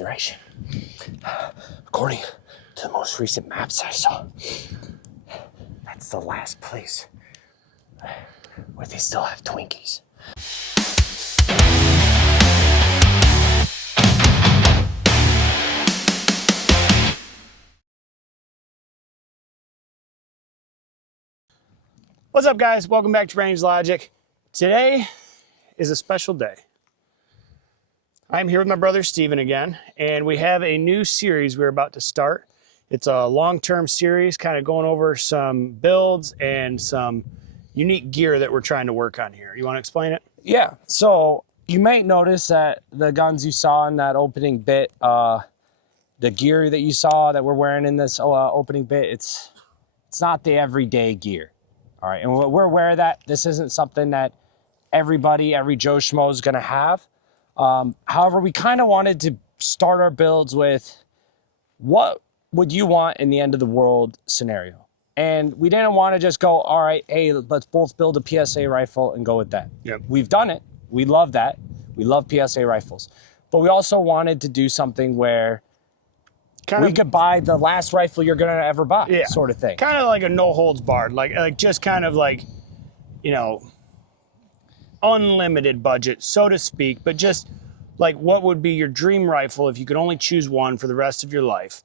direction. According to the most recent maps I saw, that's the last place where they still have Twinkies. What's up, guys? Welcome back to Range Logic. Today is a special day. I'm here with my brother Steven again, and we have a new series we're about to start. It's a long-term series, kind of going over some builds and some unique gear that we're trying to work on here. You want to explain it? Yeah, so you might notice that the guns you saw in that opening bit, the gear that you saw that we're wearing in this opening bit, it's not the everyday gear. All right, and we're aware of that. This isn't something that every Joe Schmo is going to have. However, we kind of wanted to start our builds with what would you want in the end of the world scenario? And we didn't want to just go, all right, hey, let's both build a PSA rifle and go with that. Yep. We've done it. We love that. We love PSA rifles. But we also wanted to do something where we could buy the last rifle you're going to ever buy, sort of thing. Kind of like a no holds barred, like just kind of like, you know, unlimited budget, so to speak, but just like what would be your dream rifle if you could only choose one for the rest of your life,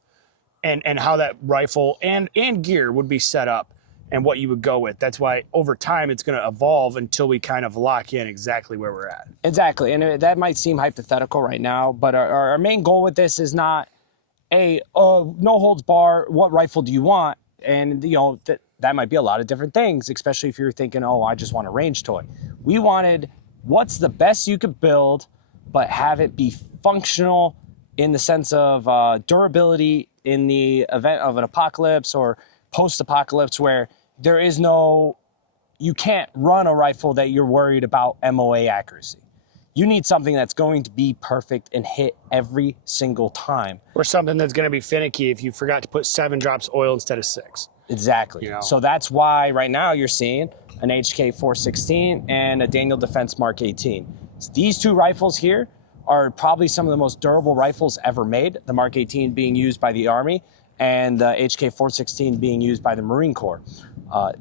and how that rifle and gear would be set up and what you would go with. That's why over time it's going to evolve until we kind of lock in exactly where we're at. Exactly, and that might seem hypothetical right now, but our main goal with this is not no holds bar, what rifle do you want? And you know, that might be a lot of different things, especially if you're thinking, oh, I just want a range toy. We wanted what's the best you could build, but have it be functional in the sense of durability in the event of an apocalypse or post-apocalypse, where there is you can't run a rifle that you're worried about MOA accuracy. You need something that's going to be perfect and hit every single time. Or something that's going to be finicky if you forgot to put 7 drops oil instead of 6. Exactly. You know? So that's why right now you're seeing an HK 416 and a Daniel Defense Mark 18. So these two rifles here are probably some of the most durable rifles ever made. The Mark 18 being used by the Army and the HK 416 being used by the Marine Corps.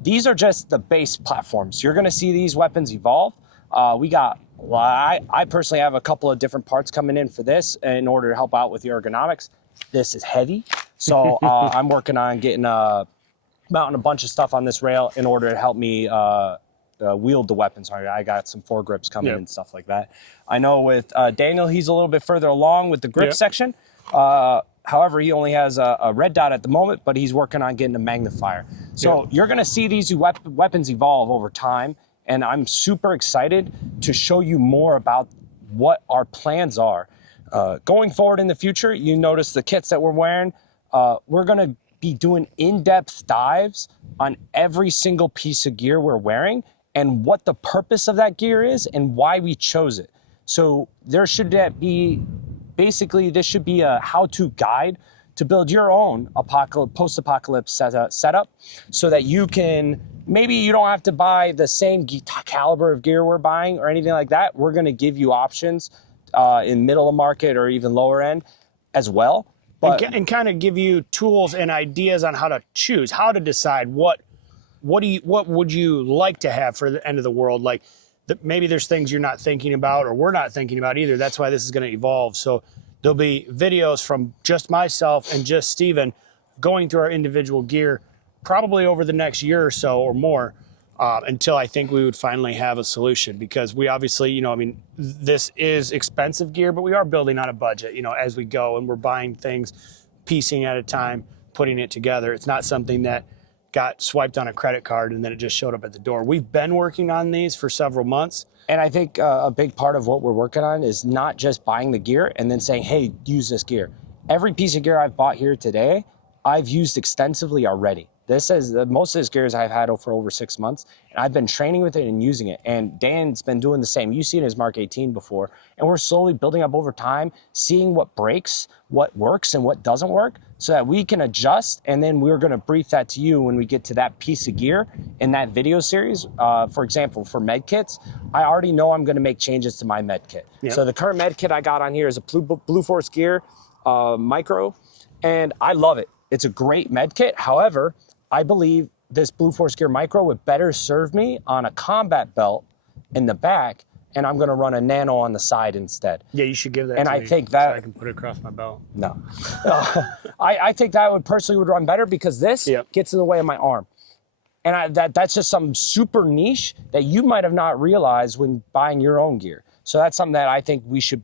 These are just the base platforms. You're going to see these weapons evolve. I personally have a couple of different parts coming in for this in order to help out with the ergonomics. This is heavy, so I'm working on getting mounting a bunch of stuff on this rail in order to help me wield the weapons. I got some foregrips coming and stuff like that. I know with Daniel, he's a little bit further along with the grip section. However, he only has a red dot at the moment, but he's working on getting a magnifier. So you're going to see these weapons evolve over time. And I'm super excited to show you more about what our plans are. Going forward in the future, you notice the kits that we're wearing. We're going to be doing in-depth dives on every single piece of gear we're wearing and what the purpose of that gear is and why we chose it. So this should be a how-to guide to build your own post-apocalypse setup so that you can, maybe you don't have to buy the same caliber of gear we're buying or anything like that. We're going to give you options in middle of market or even lower end as well. But, and kind of give you tools and ideas on how to choose, how to decide what would you like to have for the end of the world. Like maybe there's things you're not thinking about or we're not thinking about either. That's why this is going to evolve. So there'll be videos from just myself and just Steven going through our individual gear probably over the next year or so or more until I think we would finally have a solution, because we obviously, you know, I mean, this is expensive gear, but we are building on a budget, you know, as we go, and we're buying things, piecing at a time, putting it together. It's not something that got swiped on a credit card and then it just showed up at the door. We've been working on these for several months. And I think a big part of what we're working on is not just buying the gear and then saying, hey, use this gear. Every piece of gear I've bought here today, I've used extensively already. This is most of this gear I've had for over 6 months, and I've been training with it and using it. And Dan's been doing the same. You've seen his Mark 18 before, and we're slowly building up over time, seeing what breaks, what works, and what doesn't work, so that we can adjust. And then we're going to brief that to you when we get to that piece of gear in that video series. For example, for med kits, I already know I'm going to make changes to my med kit. Yep. So the current med kit I got on here is a Blue Force gear. micro, and I love it. It's a great med kit. However, I believe this Blue Force Gear Micro would better serve me on a combat belt in the back, and I'm going to run a nano on the side instead. Yeah, you should give that And to I me think that so I can put it across my belt. No. I think that would run better because this gets in the way of my arm. And that's just something super niche that you might have not realized when buying your own gear. So that's something that I think we should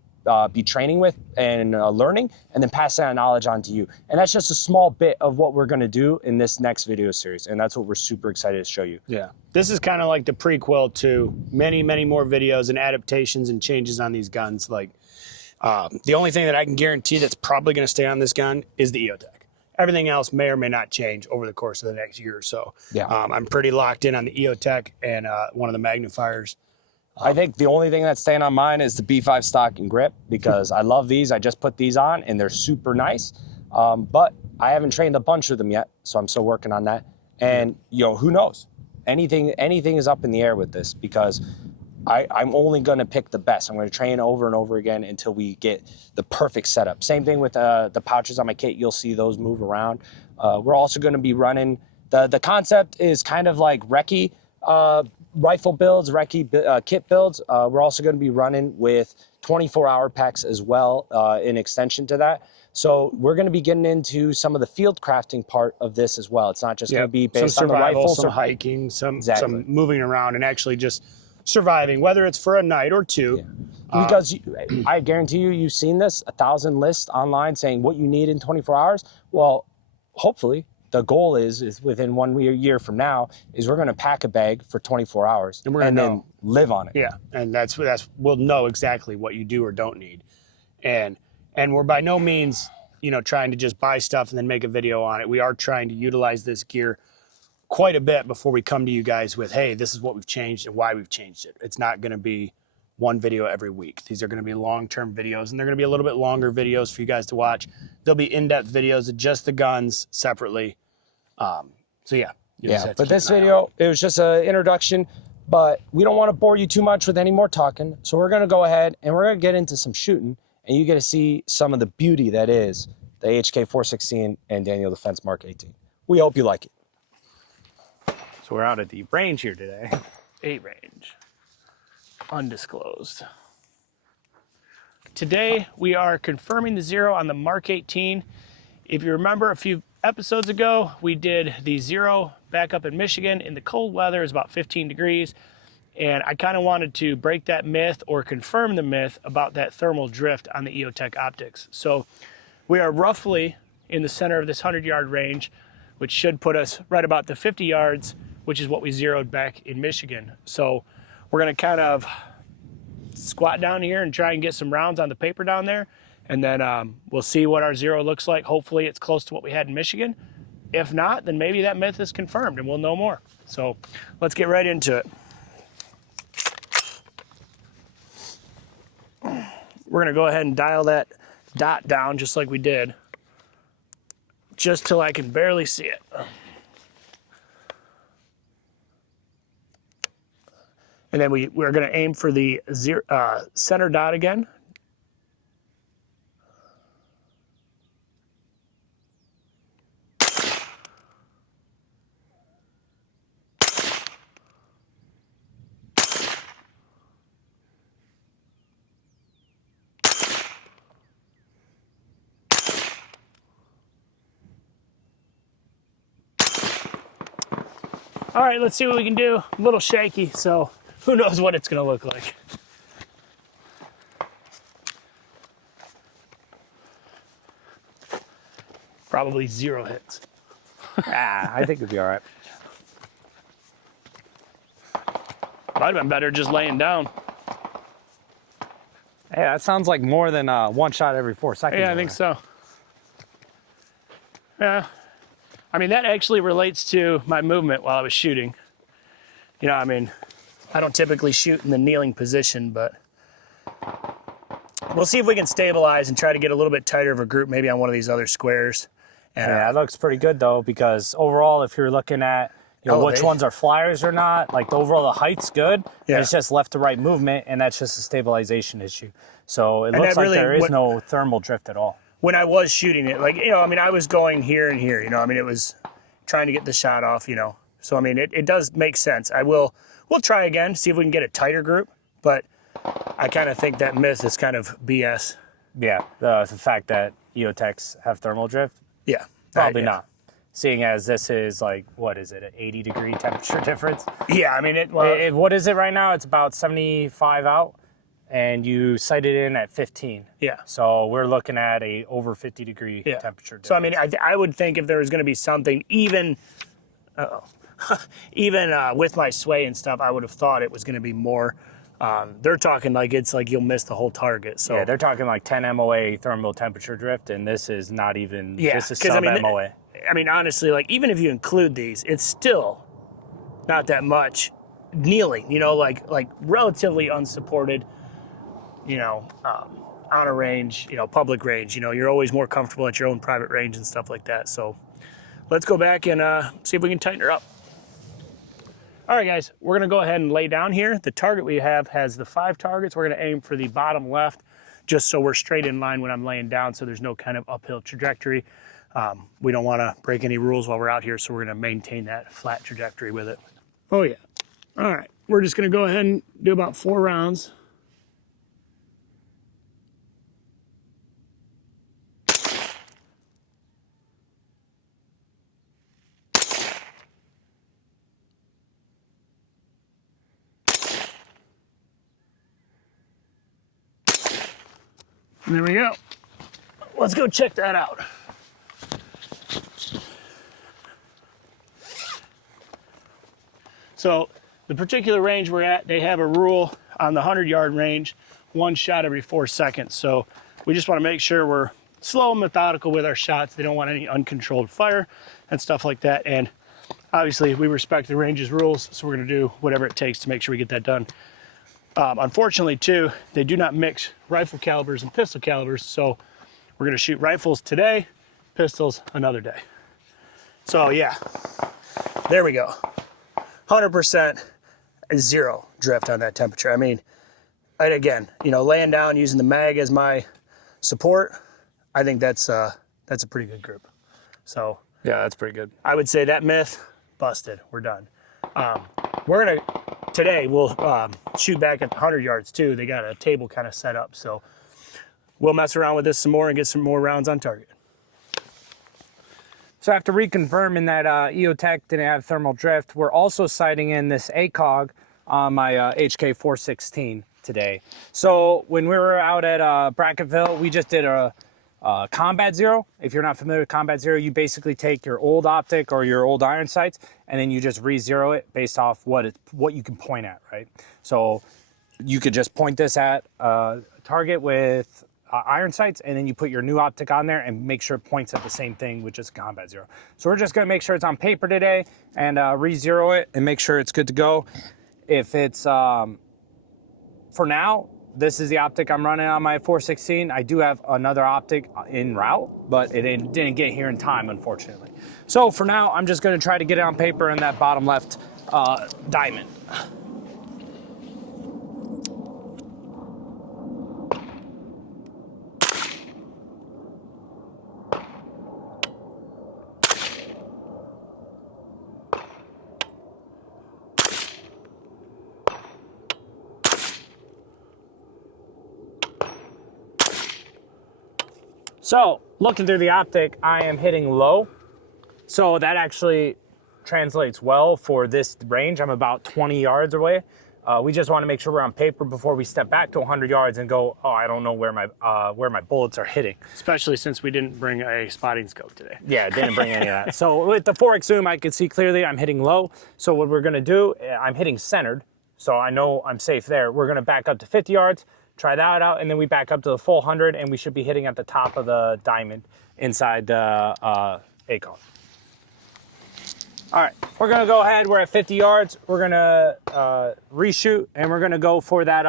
be training with and learning, and then passing that knowledge on to you. And that's just a small bit of what we're going to do in this next video series. And that's what we're super excited to show you. Yeah. This is kind of like the prequel to many, many more videos and adaptations and changes on these guns. Like the only thing that I can guarantee that's probably going to stay on this gun is the EOTech. Everything else may or may not change over the course of the next year or so. Yeah. I'm pretty locked in on the EOTech and one of the magnifiers. I think the only thing that's staying on mine is the B5 stock and grip, because I love these. I just put these on and they're super nice. But I haven't trained a bunch of them yet, so I'm still working on that. And who knows? Anything is up in the air with this, because I'm only going to pick the best. I'm going to train over and over again until we get the perfect setup. Same thing with the pouches on my kit. You'll see those move around. We're also going to be running, the concept is kind of like recce rifle builds, recce kit builds. We're also going to be running with 24-hour packs as well in extension to that. So we're going to be getting into some of the field crafting part of this as well. It's not just going to be based some on the survival, rifle. some hiking, some moving around and actually just surviving, whether it's for a night or two. Yeah. Because I guarantee you've seen this, 1,000 lists online saying what you need in 24 hours. Well, hopefully the goal is within 1 year from now is we're going to pack a bag for 24 hours and we're going to then live on it. Yeah. And that's we'll know exactly what you do or don't need. And we're by no means, trying to just buy stuff and then make a video on it. We are trying to utilize this gear quite a bit before we come to you guys with, hey, this is what we've changed and why we've changed it. It's not going to be one video every week. These are going to be long-term videos, and they're going to be a little bit longer videos for you guys to watch. There'll be in-depth videos of just the guns separately. So yeah. But this video, it was just an introduction, but we don't want to bore you too much with any more talking. So we're going to go ahead and we're going to get into some shooting, and you get to see some of the beauty that is the HK 416 and Daniel Defense Mark 18. We hope you like it. So we're out at the range here today. 8 range. Undisclosed. Today we are confirming the zero on the Mark 18. If you remember a few episodes ago, we did the zero back up in Michigan in the cold weather. It was about 15 degrees. And I kind of wanted to break that myth or confirm the myth about that thermal drift on the EOTech optics. So we are roughly in the center of this 100-yard range, which should put us right about the 50 yards, which is what we zeroed back in Michigan. So we're going to kind of squat down here and try and get some rounds on the paper down there. And then we'll see what our zero looks like. Hopefully it's close to what we had in Michigan. If not, then maybe that myth is confirmed and we'll know more. So let's get right into it. We're going to go ahead and dial that dot down just like we did, just till I can barely see it. And then we're going to aim for the center dot again. All right, let's see what we can do. A little shaky, so who knows what it's going to look like. Probably 0 hits. I think it'd be all right. Might have been better just laying down. Hey, that sounds like more than one shot every 4 seconds. Yeah, I think so. Yeah. I mean, that actually relates to my movement while I was shooting. I mean, I don't typically shoot in the kneeling position, but we'll see if we can stabilize and try to get a little bit tighter of a group, maybe on one of these other squares. And, yeah, that looks pretty good though, because overall, if you're looking at which ones are flyers or not, like the height's good. Yeah. It's just left to right movement, and that's just a stabilization issue. So it looks like there is no thermal drift at all. when I was shooting it, like, I mean, I was going here and here, I mean, it was trying to get the shot off, So, I mean, it does make sense. We'll try again, see if we can get a tighter group, but I kind of think that myth is kind of BS. Yeah, the fact that EOTechs have thermal drift? Yeah. Probably not. Seeing as this is like, what is it, an 80-degree temperature difference? Yeah, I mean, what is it right now? It's about 75 out, and you sight it in at 15. Yeah. So we're looking at a over 50-degree temperature difference. So, I mean, I would think if there was going to be something, even with my sway and stuff, I would have thought it was going to be more. They're talking like it's like you'll miss the whole target. So yeah, they're talking like 10 MOA thermal temperature drift, and this is not even. This is sub MOA. I mean, honestly, like even if you include these, it's still not that much kneeling. Like relatively unsupported. On a range, public range. You're always more comfortable at your own private range and stuff like that. So let's go back and see if we can tighten her up. All right, guys, we're going to go ahead and lay down here. The target we have has the 5 targets. We're going to aim for the bottom left just so we're straight in line when I'm laying down so there's no kind of uphill trajectory. We don't want to break any rules while we're out here, so we're going to maintain that flat trajectory with it. Oh, yeah. All right, we're just going to go ahead and do about 4 rounds. And there we go. Let's go check that out. So the particular range we're at, they have a rule on the 100-yard range, 1 shot every 4 seconds. So we just want to make sure we're slow and methodical with our shots. They don't want any uncontrolled fire and stuff like that. And obviously we respect the range's rules, so we're going to do whatever it takes to make sure we get that done. Unfortunately, too, they do not mix rifle calibers and pistol calibers, so we're going to shoot rifles today, pistols another day. So, yeah, there we go. 100% 0 drift on that temperature. I mean, and again, laying down using the mag as my support, I think that's a pretty good group. So, yeah, that's pretty good. I would say that myth, busted. We're done. Today we'll shoot back at the 100 yards too. They got a table kind of set up, so we'll mess around with this some more and get some more rounds on target. So after reconfirming that EOTech didn't have thermal drift, we're also sighting in this ACOG on my HK 416 today. So when we were out at Bracketville, we just did a Combat Zero. If you're not familiar with Combat Zero, you basically take your old optic or your old iron sights, and then you just re-zero it based off what you can point at, right? So you could just point this at a target with iron sights, and then you put your new optic on there and make sure it points at the same thing, which is Combat Zero. So we're just gonna make sure it's on paper today and re-zero it and make sure it's good to go. If it's, for now, this is the optic I'm running on my 416. I do have another optic en route, but it didn't get here in time, unfortunately. So for now, I'm just gonna try to get it on paper in that bottom left diamond. So looking through the optic, I am hitting low. So that actually translates well for this range. I'm about 20 yards away. We just want to make sure we're on paper before we step back to 100 yards and go, oh, I don't know where my bullets are hitting. Especially since we didn't bring a spotting scope today. Yeah, didn't bring any of that. So with the 4X zoom, I can see clearly I'm hitting low. So what we're gonna do, I'm hitting centered. So I know I'm safe there. We're gonna back up to 50 yards, try that out, and then we back up to the full 100, and we should be hitting at the top of the diamond inside the ACOG. All right, we're gonna go ahead. We're at 50 yards. We're gonna reshoot, and we're gonna go for that.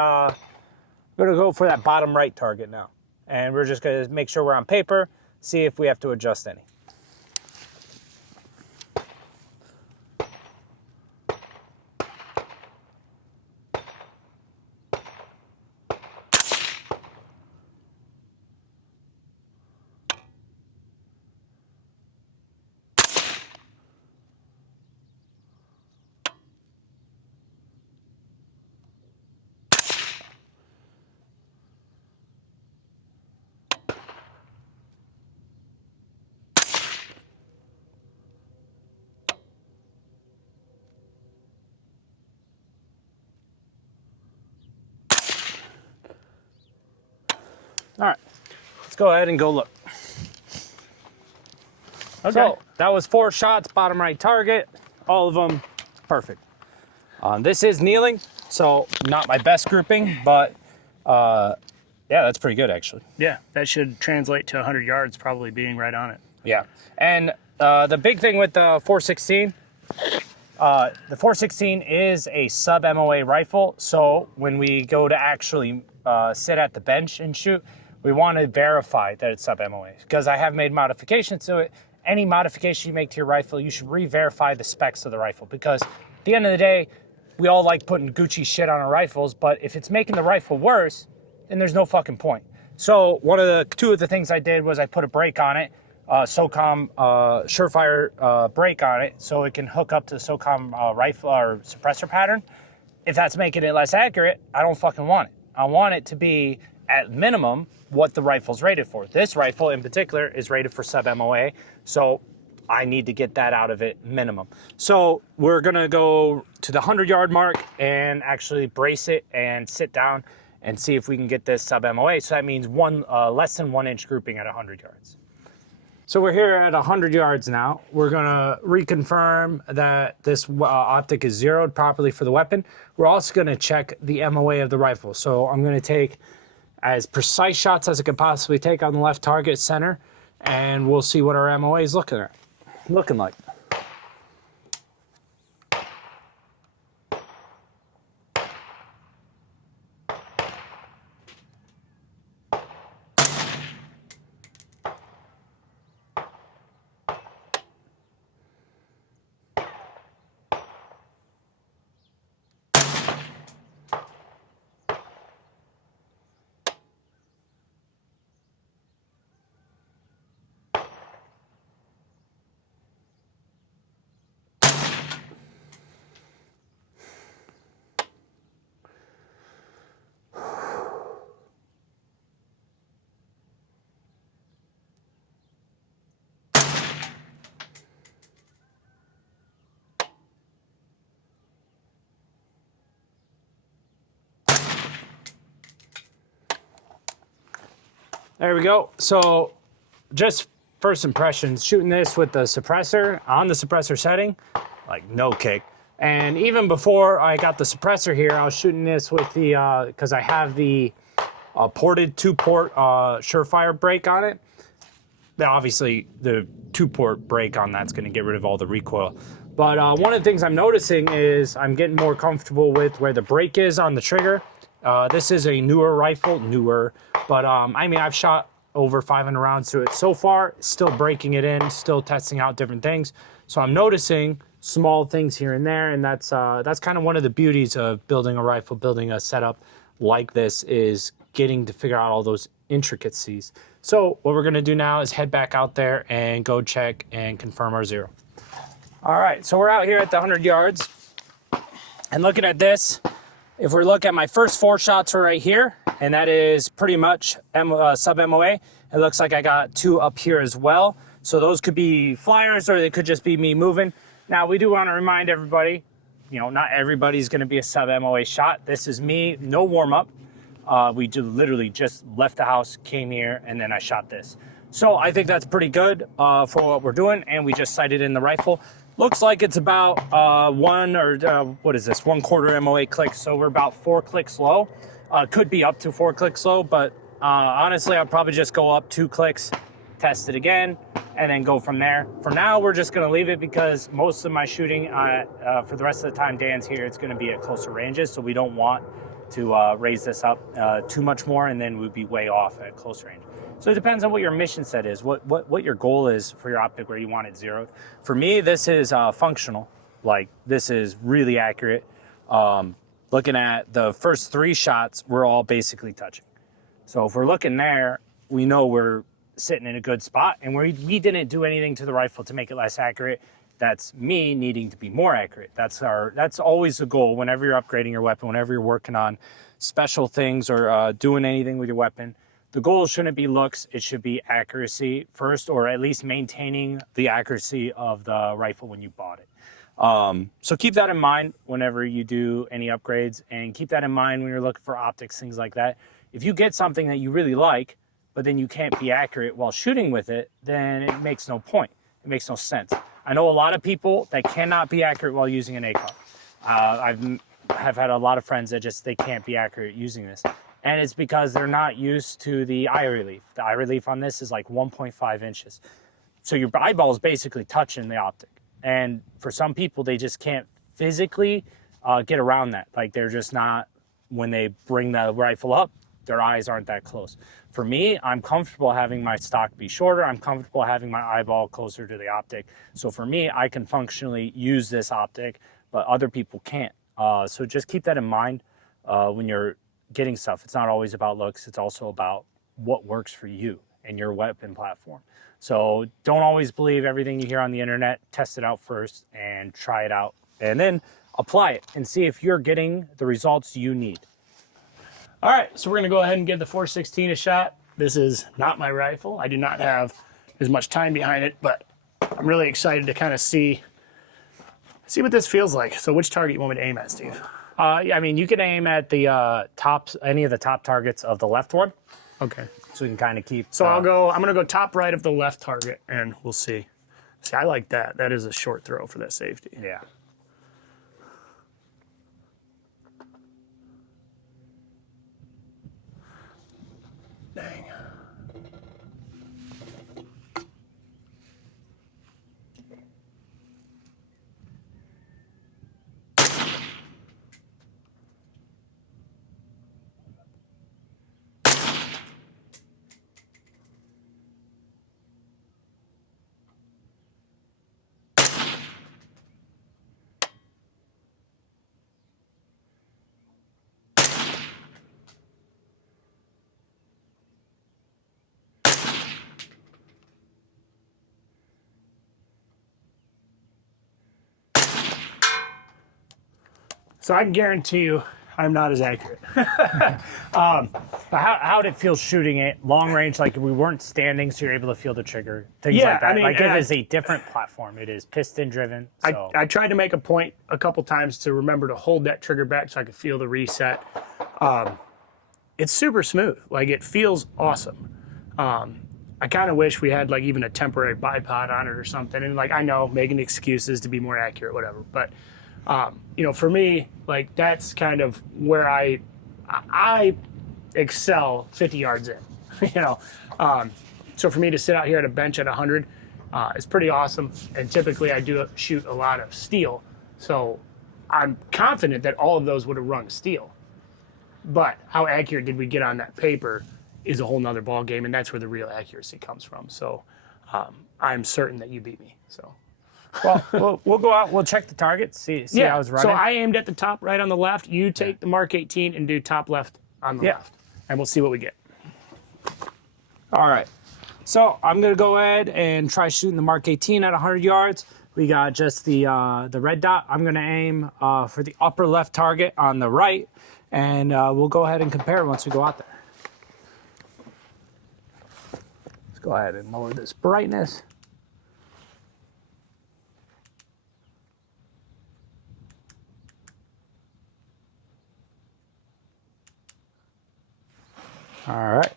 Bottom right target now, and we're just gonna make sure we're on paper. See if we have to adjust any. All right, let's go ahead and go look. Okay. So that was 4 shots, bottom right target, all of them perfect. This is kneeling, so not my best grouping, but yeah, that's pretty good actually. Yeah, that should translate to 100 yards probably being right on it. Yeah, and the big thing with the 416, the 416 is a sub MOA rifle, so when we go to actually sit at the bench and shoot, we want to verify that it's sub MOA, because I have made modifications to it. Any modification you make to your rifle, you should re-verify the specs of the rifle, because at the end of the day, we all like putting Gucci shit on our rifles, but if it's making the rifle worse, then there's no fucking point. So two of the things I did was I put a brake on it, SOCOM Surefire brake on it, so it can hook up to the SOCOM rifle or suppressor pattern. If that's making it less accurate, I don't fucking want it. I want it to be at minimum what the rifle's rated for. This rifle in particular is rated for sub MOA, so I need to get that out of it minimum. So we're gonna go to the 100-yard mark and actually brace it and sit down and see if we can get this sub MOA. So that means less than 1 inch grouping at 100 yards. So we're here at 100 yards now. We're gonna reconfirm that this optic is zeroed properly for the weapon. We're also gonna check the MOA of the rifle. So I'm gonna take as precise shots as I could possibly take on the left target center, and we'll see what our MOA is looking like. There we go. So just first impressions, shooting this with the suppressor, on the suppressor setting, like no kick. And even before I got the suppressor here, I was shooting this with the, because I have the ported 2-port Surefire brake on it. Now obviously the 2-port brake on that's gonna get rid of all the recoil. But one of the things I'm noticing is I'm getting more comfortable with where the brake is on the trigger. This is a newer rifle, but I mean, I've shot over 500 rounds to it so far, still breaking it in, still testing out different things. So I'm noticing small things here and there, and that's kind of one of the beauties of building a rifle, building a setup like this, is getting to figure out all those intricacies. So what we're gonna do now is head back out there and go check and confirm our zero. All right, so we're out here at the 100 yards, and looking at this, if we look at my first 4 shots are right here, and that is pretty much sub MOA. It looks like I got 2 up here as well. So those could be flyers, or they could just be me moving. Now we do want to remind everybody, you know, not everybody's going to be a sub MOA shot. This is me, no warm up. We literally just left the house, came here, and then I shot this. So I think that's pretty good for what we're doing, and we just sighted in the rifle. Looks like it's about 1/4 MOA clicks, so we're about 4 clicks low. Could be up to 4 clicks low, but honestly, I'll probably just go up 2 clicks, test it again, and then go from there. For now, we're just gonna leave it because most of my shooting for the rest of the time Dan's here, it's gonna be at closer ranges, so we don't want to raise this up too much more, and then we'd be way off at close range. So it depends on what your mission set is, what your goal is for your optic, where you want it zeroed. For me, this is functional. Like, this is really accurate. Looking at the first 3 shots, we're all basically touching. So if we're looking there, we know we're sitting in a good spot, and we didn't do anything to the rifle to make it less accurate. That's me needing to be more accurate. That's always the goal whenever you're upgrading your weapon, whenever you're working on special things or doing anything with your weapon. The goal shouldn't be looks, it should be accuracy first, or at least maintaining the accuracy of the rifle when you bought it. So keep that in mind whenever you do any upgrades, and keep that in mind when you're looking for optics, things like that. If you get something that you really like, but then you can't be accurate while shooting with it, then it makes no point. It makes no sense. I know a lot of people that cannot be accurate while using an ACOG. Have had a lot of friends that just, they can't be accurate using this. And it's because they're not used to the eye relief. The eye relief on this is like 1.5 inches. So your eyeball is basically touching the optic. And for some people, they just can't physically get around that. Like they're just not, when they bring the rifle up, their eyes aren't that close. For me, I'm comfortable having my stock be shorter. I'm comfortable having my eyeball closer to the optic. So for me, I can functionally use this optic, but other people can't. So just keep that in mind when you're getting stuff. It's not always about looks. It's also about what works for you and your weapon platform. So don't always believe everything you hear on the internet. Test it out first and try it out. And then apply it and see if you're getting the results you need. All right, so we're gonna go ahead and give the 416 a shot. This is not my rifle. I do not have as much time behind it, but I'm really excited to kind of see what this feels like. So which target you want me to aim at, Steve? I mean, you can aim at the any of the top targets of the left one. Okay. So we can kind of keep. So I'm gonna go top right of the left target and we'll see. See, I like that. That is a short throw for that safety. Yeah. Dang. So I can guarantee you I'm not as accurate. How did it feel shooting it long range? Like we weren't standing, so you're able to feel the trigger. Things Yeah, like that. I mean, like it is a different platform. It is piston driven. So. I tried to make a point a couple times to remember to hold that trigger back so I could feel the reset. It's super smooth. Like it feels awesome. I kind of wish we had like even a temporary bipod on it or something. And like I know making excuses to be more accurate, whatever. But you know, for me, like that's kind of where I excel 50 yards in. You know, so for me to sit out here at a bench at 100 is pretty awesome. And typically I do shoot a lot of steel, so I'm confident that all of those would have rung steel. But how accurate did we get on that paper is a whole nother ball game, and that's where the real accuracy comes from. So I'm certain that you beat me. So. Well, we'll go out. We'll check the target. See how it's running. So I aimed at the top right on the left. You take the Mark 18 and do top left on the left, and we'll see what we get. All right. So I'm gonna go ahead and try shooting the Mark 18 at 100 yards. We got just the red dot. I'm gonna aim for the upper left target on the right, and we'll go ahead and compare once we go out there. Let's go ahead and lower this brightness. All right.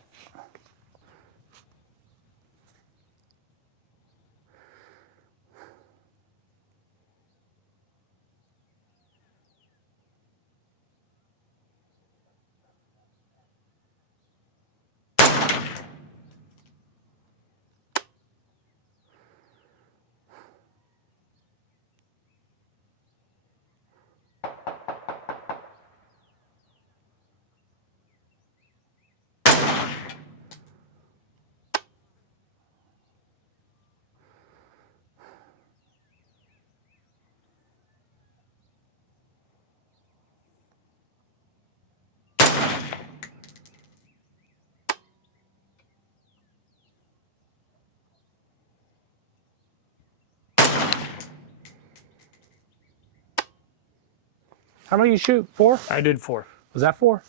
How many you shoot? 4? I did 4. Was that 4?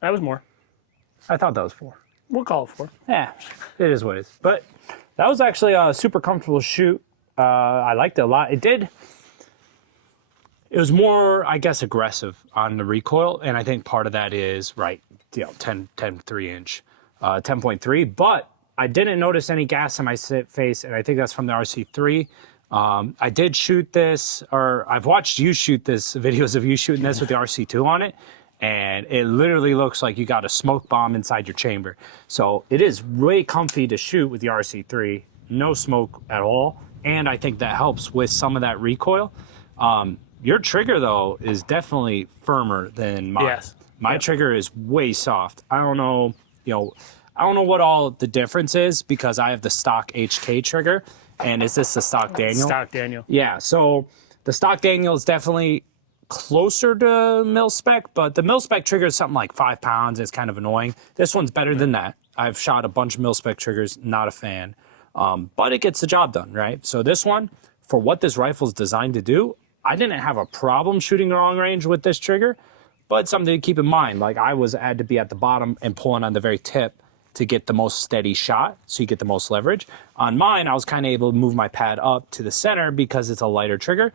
That was more. I thought that was 4. We'll call it 4. Yeah, it is what it is. But that was actually a super comfortable shoot. I liked it a lot. It was more, I guess, aggressive on the recoil, and I think part of that is 10 3-inch 10.3, but I didn't notice any gas in my face, and I think that's from the RC3. I did shoot this, or I've watched you shoot this, videos of you shooting this with the RC2 on it, and it literally looks like you got a smoke bomb inside your chamber. So it is way comfy to shoot with the RC3, no smoke at all, and I think that helps with some of that recoil. Your trigger, though, is definitely firmer than mine. Yes. My trigger is way soft. I don't know, I don't know what all the difference is because I have the stock HK trigger. And is this the stock Daniel? Stock Daniel. Yeah, so the stock Daniel is definitely closer to mil spec, but the mil spec trigger is something like 5 pounds. It's kind of annoying. This one's better than that. I've shot a bunch of mil spec triggers, not a fan. But it gets the job done, right? So this one, for what this rifle is designed to do, I didn't have a problem shooting long range with this trigger, but something to keep in mind. Like I had to be at the bottom and pulling on the very tip to get the most steady shot, so you get the most leverage. On mine, I was kind of able to move my pad up to the center because it's a lighter trigger,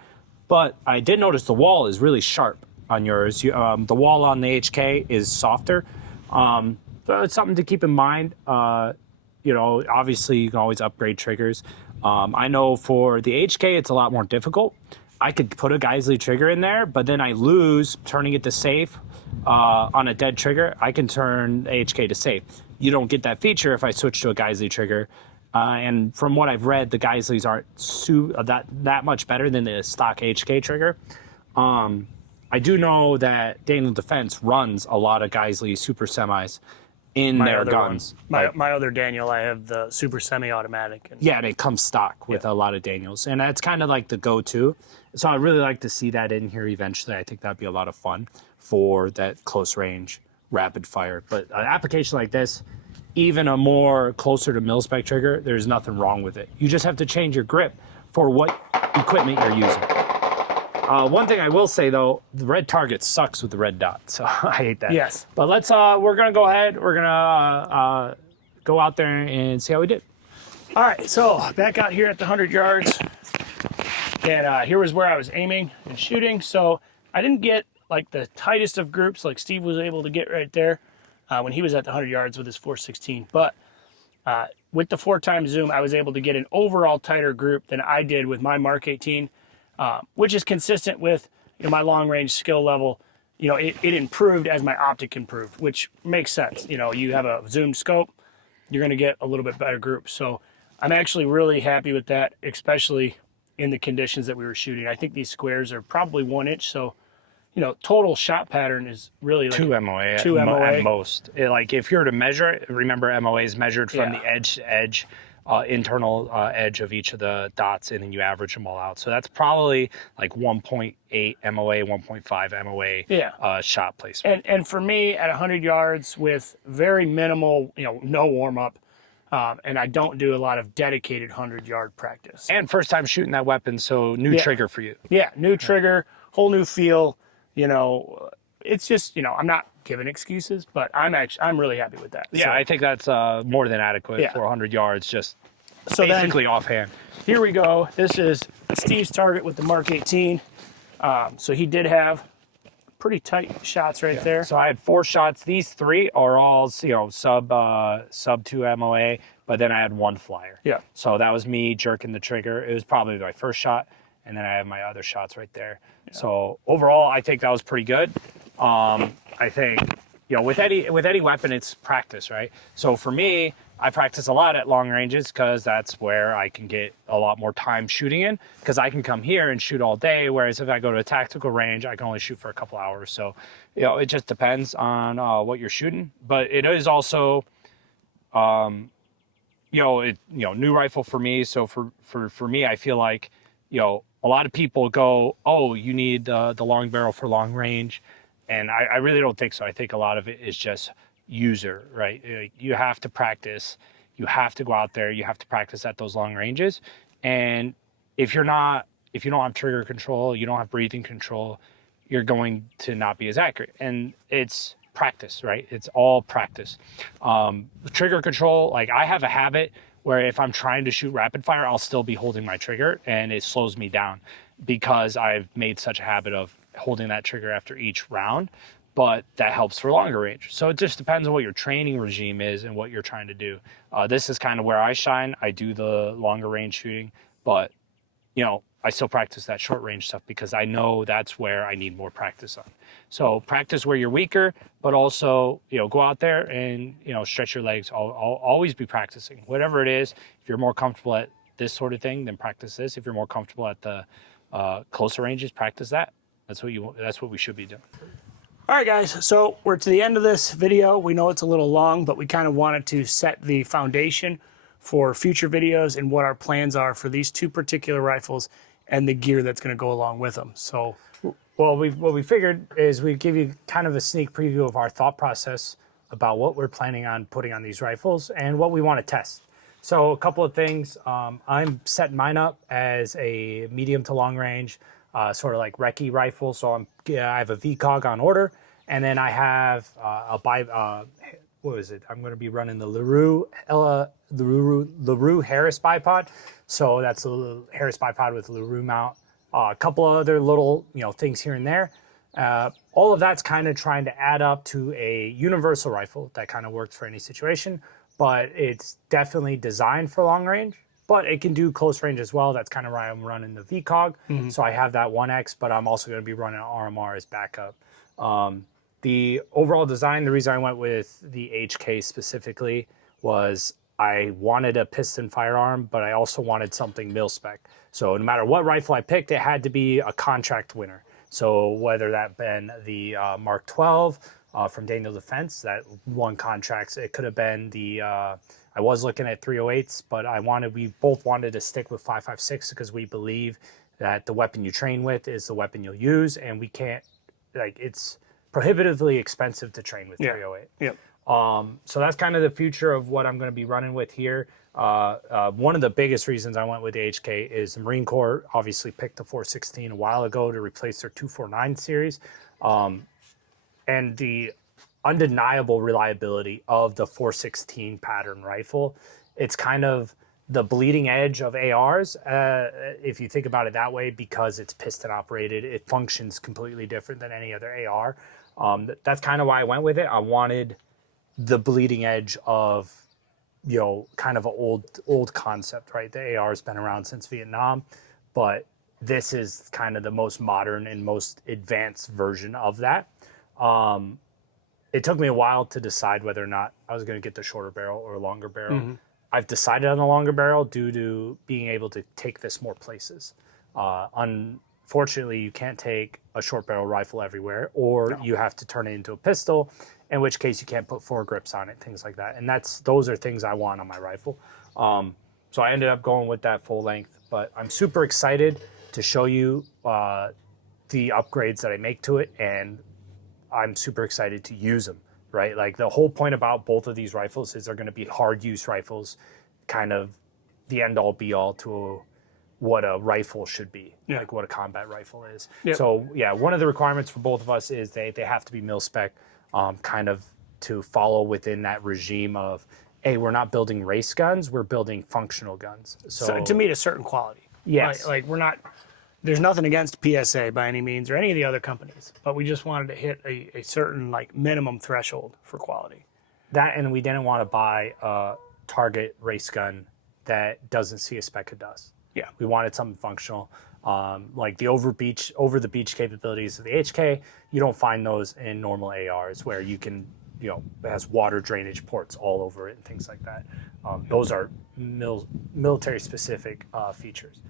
but I did notice the wall is really sharp on yours. The wall on the HK is softer, so it's something to keep in mind. Obviously you can always upgrade triggers. I know for the HK, it's a lot more difficult. I could put a Geisley trigger in there, but then I lose turning it to safe on a dead trigger. I can turn HK to safe. You don't get that feature if I switch to a Geisley trigger. And from what I've read, the Geisleys aren't that much better than the stock HK trigger. I do know that Daniel Defense runs a lot of Geisley super semis in their guns. My other Daniel, I have the super semi-automatic. Yeah, and it comes stock with a lot of Daniels. And that's kind of like the go-to. So I'd really like to see that in here eventually. I think that'd be a lot of fun for that close range, rapid fire. But an application like this, even a more closer to mil-spec trigger, there's nothing wrong with it. You just have to change your grip for what equipment you're using. One thing I will say, though, the red target sucks with the red dot, so I hate that. Yes. But we're going to go ahead. We're going to go out there and see how we did. All right, so back out here at the 100 yards, and here was where I was aiming and shooting. So I didn't get like the tightest of groups like Steve was able to get right there when he was at the 100 yards with his 416. But with the 4x zoom, I was able to get an overall tighter group than I did with my Mark 18. Which is consistent with my long range skill level. It improved as my optic improved, which makes sense. You have a zoomed scope, you're going to get a little bit better group. So I'm actually really happy with that, especially in the conditions that we were shooting. I think these squares are probably 1 inch. So, total shot pattern is really like 2 MOA. 2 MOA at most. Like if you were to measure it, remember MOA is measured from the edge to edge. Internal edge of each of the dots, and then you average them all out. So that's probably like 1.8 MOA, 1.5 MOA shot placement. And for me, at 100 yards with very minimal, no warm up, and I don't do a lot of dedicated 100-yard practice. And first time shooting that weapon, so new trigger for you. Yeah, new trigger, whole new feel. It's just, I'm not giving excuses, but I'm really happy with that. Yeah, so, I think that's more than adequate for 100 yards, just basically offhand. Here we go. This is Steve's target with the Mark 18. So he did have pretty tight shots right there. So I had 4 shots. These 3 are all, sub 2 MOA, but then I had 1 flyer. Yeah. So that was me jerking the trigger. It was probably my first shot, and then I have my other shots right there. Yeah. So overall, I think that was pretty good. I think, with any weapon, it's practice, right? So for me, I practice a lot at long ranges because that's where I can get a lot more time shooting in, because I can come here and shoot all day. Whereas if I go to a tactical range, I can only shoot for a couple hours. So, it just depends on what you're shooting. But it is also, new rifle for me. So for me, I feel like, a lot of people go, oh, you need the long barrel for long range. And I really don't think so. I think a lot of it is just user, right? You have to practice. You have to go out there. You have to practice at those long ranges. And if you don't have trigger control, you don't have breathing control, you're going to not be as accurate. And it's practice, right? It's all practice. Trigger control, like I have a habit where if I'm trying to shoot rapid fire, I'll still be holding my trigger, and it slows me down because I've made such a habit of holding that trigger after each round. but that helps for longer range. So it just depends on what your training regime is and what you're trying to do. This is kind of where I shine. I do the longer range shooting, but you know, I still practice that short range stuff because I know that's where I need more practice on. So practice where you're weaker, but also, you know, go out there and, you know, stretch your legs. I'll always be practicing. Whatever it is, if you're more comfortable at this sort of thing, then practice this. If you're more comfortable at the closer ranges, practice that. That's what we should be doing. All right, guys, so we're to the end of this video. We know it's a little long, but we kind of wanted to set the foundation for future videos and what our plans are for these two particular rifles and the gear that's going to go along with them. So, well, what we figured is we'd give you kind of a sneak preview of our thought process about what we're planning on putting on these rifles and what we want to test. So a couple of things. I'm setting mine up as a medium to long range, sort of like recce rifle. So I have a VCOG on order, and then I have what is it? I'm going to be running the LaRue Harris bipod. So that's a little Harris bipod with a LaRue mount. A couple of other little, you know, things here and there. All of that's kind of trying to add up to a universal rifle that kind of works for any situation, but it's definitely designed for long range, but it can do close range as well. That's kind of why I'm running the VCOG. So I have that 1X, but I'm also going to be running an RMR as backup. The overall design, the reason I went with the HK specifically was I wanted a piston firearm, but I also wanted something mil-spec. So no matter what rifle I picked, it had to be a contract winner. So whether that been the Mark 12 from Daniel Defense that won contracts, it could have been the, I was looking at 308s, but we both wanted to stick with 5.56 because we believe that the weapon you train with is the weapon you'll use, and we can't, like, it's prohibitively expensive to train with 308. Yep. So that's kind of the future of what I'm going to be running with here. One of the biggest reasons I went with the HK is the Marine Corps obviously picked the 416 a while ago to replace their 249 series. And the undeniable reliability of the 416 pattern rifle. It's kind of the bleeding edge of ARs, if you think about it that way, because it's piston operated. It functions completely different than any other AR. That's kind of why I went with it. I wanted the bleeding edge of, you know, kind of an old concept, right? The AR has been around since Vietnam, but this is kind of the most modern and most advanced version of that. It took me a while to decide whether or not I was going to get the shorter barrel or a longer barrel. I've decided on the longer barrel due to being able to take this more places. Unfortunately, you can't take a short barrel rifle everywhere, or you have to turn it into a pistol, in which case you can't put foregrips on it, things like that. And those are things I want on my rifle. So I ended up going with that full length, but I'm super excited to show you the upgrades that I make to it, and I'm super excited to use them, right? Like the whole point about both of these rifles is they're going to be hard use rifles, kind of the end all be all to what a rifle should be, like what a combat rifle is. So yeah, one of the requirements for both of us is they have to be mil-spec, kind of to follow within that regime of, hey, we're not building race guns, we're building functional guns. So to meet a certain quality. Yes. Like we're not, there's nothing against PSA by any means or any of the other companies, but we just wanted to hit a certain like minimum threshold for quality. That, and we didn't want to buy a Target race gun that doesn't see a speck of dust. Yeah. We wanted something functional. Like the over the beach capabilities of the HK, you don't find those in normal ARs where you can, you know, it has water drainage ports all over it and things like that. Those are military specific features.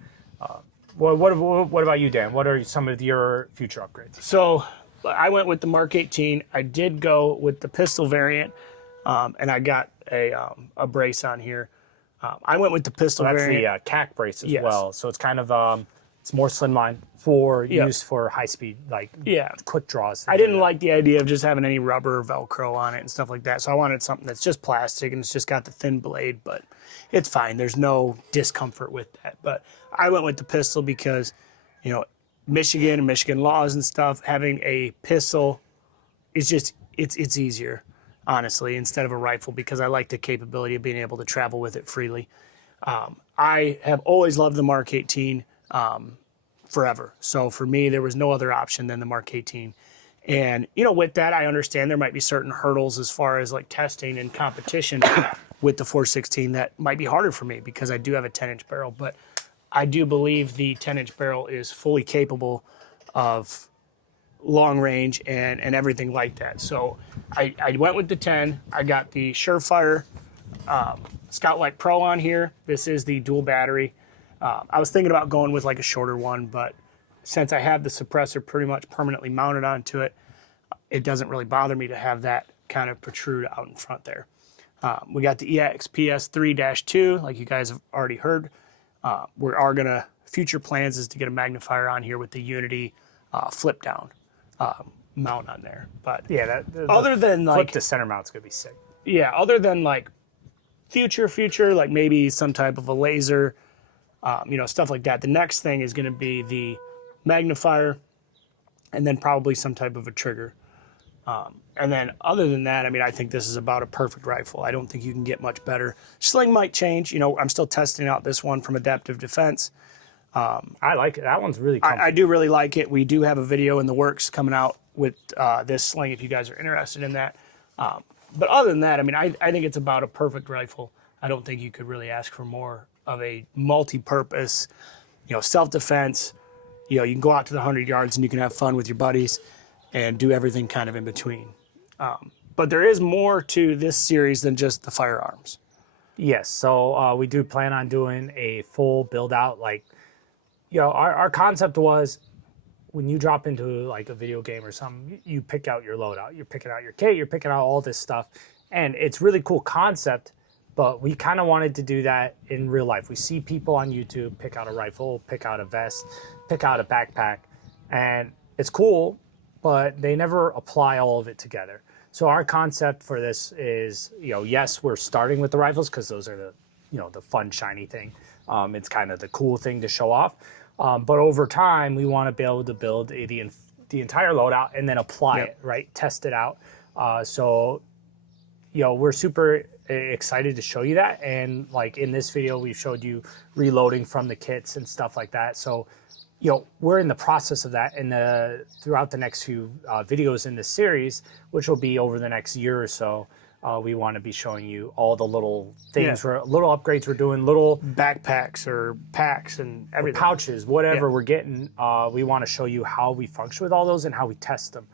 Well, what about you, Dan? What are some of your future upgrades? So I went with the Mark 18. I did go with the pistol variant, and I got a brace on here. I went with the pistol variant. That's the CAC brace as well. So it's kind of it's more slimline for use for high speed, like quick draws. I didn't like the idea of just having any rubber or Velcro on it and stuff like that. So I wanted something that's just plastic and it's just got the thin blade, but it's fine. There's no discomfort with that. But I went with the pistol because, you know, Michigan and Michigan laws and stuff, having a pistol is just, it's easier, honestly, instead of a rifle, because I like the capability of being able to travel with it freely. I have always loved the Mark 18 forever. So for me, there was no other option than the Mark 18. And, you know, with that, I understand there might be certain hurdles as far as like testing and competition with the 416 that might be harder for me because I do have a 10-inch barrel. But I do believe the 10-inch barrel is fully capable of long range and everything like that. So I went with the 10. I got the Surefire Scoutlight Pro on here. This is the dual battery. I was thinking about going with like a shorter one, but since I have the suppressor pretty much permanently mounted onto it, it doesn't really bother me to have that kind of protrude out in front there. We got the EXPS 3-2, like you guys have already heard. We are gonna, future plans is to get a magnifier on here with the Unity flip down mount on there. But Yeah, other than flip like, to center mount's gonna be sick. yeah, other than like future, like maybe some type of a laser, you know, stuff like that. The next thing is gonna be the magnifier and then probably some type of a trigger. And then other than that, I mean, I think this is about a perfect rifle. I don't think you can get much better. Sling might change. You know, I'm still testing out this one from Adaptive Defense. I like it. That one's really comfy. I do really like it. We do have a video in the works coming out with this sling if you guys are interested in that. But other than that, I mean, I think it's about a perfect rifle. I don't think you could really ask for more of a multi-purpose, you know, self-defense. You know, you can go out to the 100 yards and you can have fun with your buddies and do everything kind of in between. But there is more to this series than just the firearms. Yes, so we do plan on doing a full build out. Like, you know, our concept was when you drop into like a video game or something, you pick out your loadout, you're picking out your kit, you're picking out all this stuff. And it's really cool concept, but we kind of wanted to do that in real life. We see people on YouTube pick out a rifle, pick out a vest, pick out a backpack, and it's cool, but they never apply all of it together. So our concept for this is, you know, yes, we're starting with the rifles because those are the, you know, the fun, shiny thing. It's kind of the cool thing to show off. But over time, we want to be able to build the entire loadout and then apply it, right? Test it out. So, you know, we're super excited to show you that. And like in this video, we showed you reloading from the kits and stuff like that. So, you know, we're in the process of that throughout the next few videos in this series, which will be over the next year or so. We want to be showing you all the little things, little upgrades we're doing, little backpacks or packs and everything. pouches, whatever we're getting. We want to show you how we function with all those and how we test them.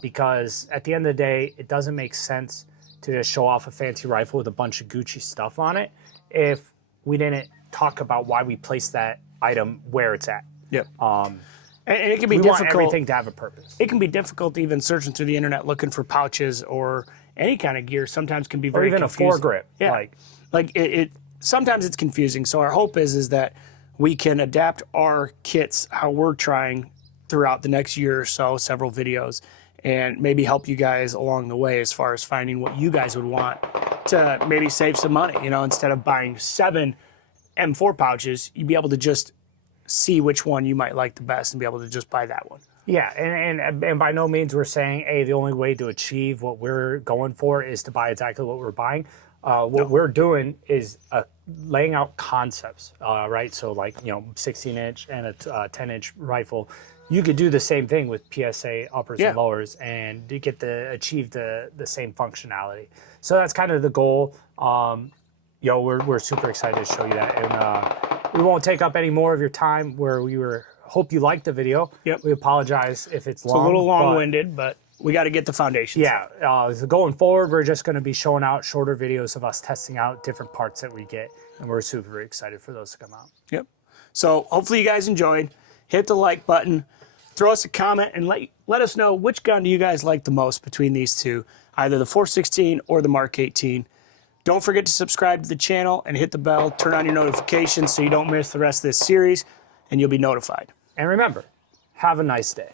Because at the end of the day, it doesn't make sense to just show off a fancy rifle with a bunch of Gucci stuff on it if we didn't talk about why we placed that item where it's at. Yep. And it can be We difficult. want everything to have a purpose. It can be difficult even searching through the internet looking for pouches or any kind of gear. Sometimes can be very Or even confusing. a foregrip. Yeah. Like it sometimes it's confusing. So our hope is that we can adapt our kits how we're trying throughout the next year or so, several videos, and maybe help you guys along the way as far as finding what you guys would want to maybe save some money. You know, instead of buying 7 M4 pouches, you'd be able to just see which one you might like the best and be able to just buy that one. Yeah, and by no means we're saying, hey, the only way to achieve what we're going for is to buy exactly what we're buying. What we're doing is laying out concepts, right? So like, you know, 16-inch and a 10-inch rifle. You could do the same thing with PSA uppers and lowers and you get to achieve the same functionality. So that's kind of the goal. You know, we're super excited to show you that. And we won't take up any more of your time hope you liked the video. Yep. We apologize if it's long. It's a little long-winded, but we got to get the foundations. Yeah, so going forward, we're just going to be showing out shorter videos of us testing out different parts that we get, and we're super excited for those to come out. Yep. So hopefully you guys enjoyed. Hit the like button, throw us a comment, and let us know which gun do you guys like the most between these two, either the 416 or the Mark 18. Don't forget to subscribe to the channel and hit the bell, turn on your notifications so you don't miss the rest of this series, and you'll be notified. And remember, have a nice day.